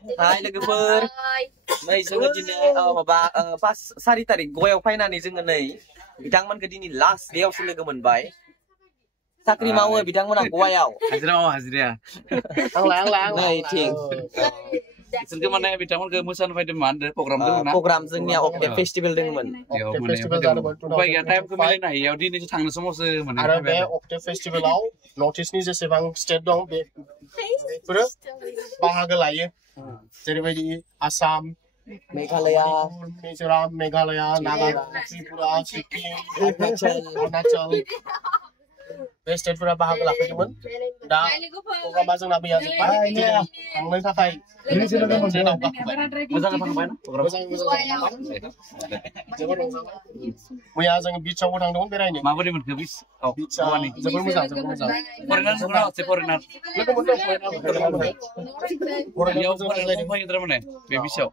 Hai लोगोफोर नै जोङो दिनै माबा 4 तारिख गयाव फैनानै जोङो नै बिथांमोनखौ दिनै लास्ट डेआवसो लोगो मोनबाय साख्रि मावो बिथांमोना गयाव हाजिरा मावो हाजिरा नै थिं बिसोरखौ माने बिथांमोनखौ मोसानो फैदों मा होनदों प्रग्राम दङ ना प्रग्राम जोंनिया अक्टेभ फेस्टिभेल दङमोन बेयाव माने उपाय गैया टाइमखौ मिलायनो हायैयाव दिनैसो थांनो समावसो माने आरो बे अक्टेभ फेस्टिभेलाव नर्थ इस्टनि जेसेबां स्टेट दं बेफोरो बाहागो लायो जेरैबायदि आसाम मेघालया मिजोराम मेघालया नागालेण्ड त्रिपुरा सिक्किम अरुणाचल बे स्टेटफोरा बाहागो लाफैदोंमोन दा प्रग्रामा जोंना मैया जोब्बाय थांनो थाखाय मोजां थांबाय ना मैया जोङो बिचआवबो थांदोंमोन बेरायनो माबोरै मोनखो बिचआ जोबोर मोजां फरेनार नुगोना हसे फरेनार लोगो मोनदों बेयाव फरेनार फैयो थारमाने बे बिचआव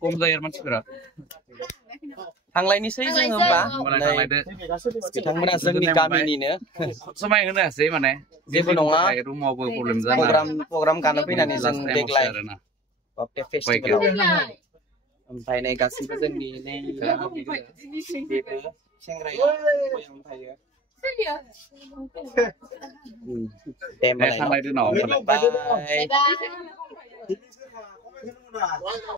खम जायो आरो मानसिफोरा थांलायनोसै जोङो होमबा बिथांमोना जोंनि गामिनिनो समाय होनो हायासै माने जेबो नङा रुमावबो प्रब्लेम जाना प्रग्राम गानो फैनानै जों देग्लाय अक्टेभ फेस्टिभेलाव ओमफ्राय नै गासिबो जोंनि नै बेबो सेंग्राया गयावनो थायो दे होमबालाय थांलायदो नाव बाय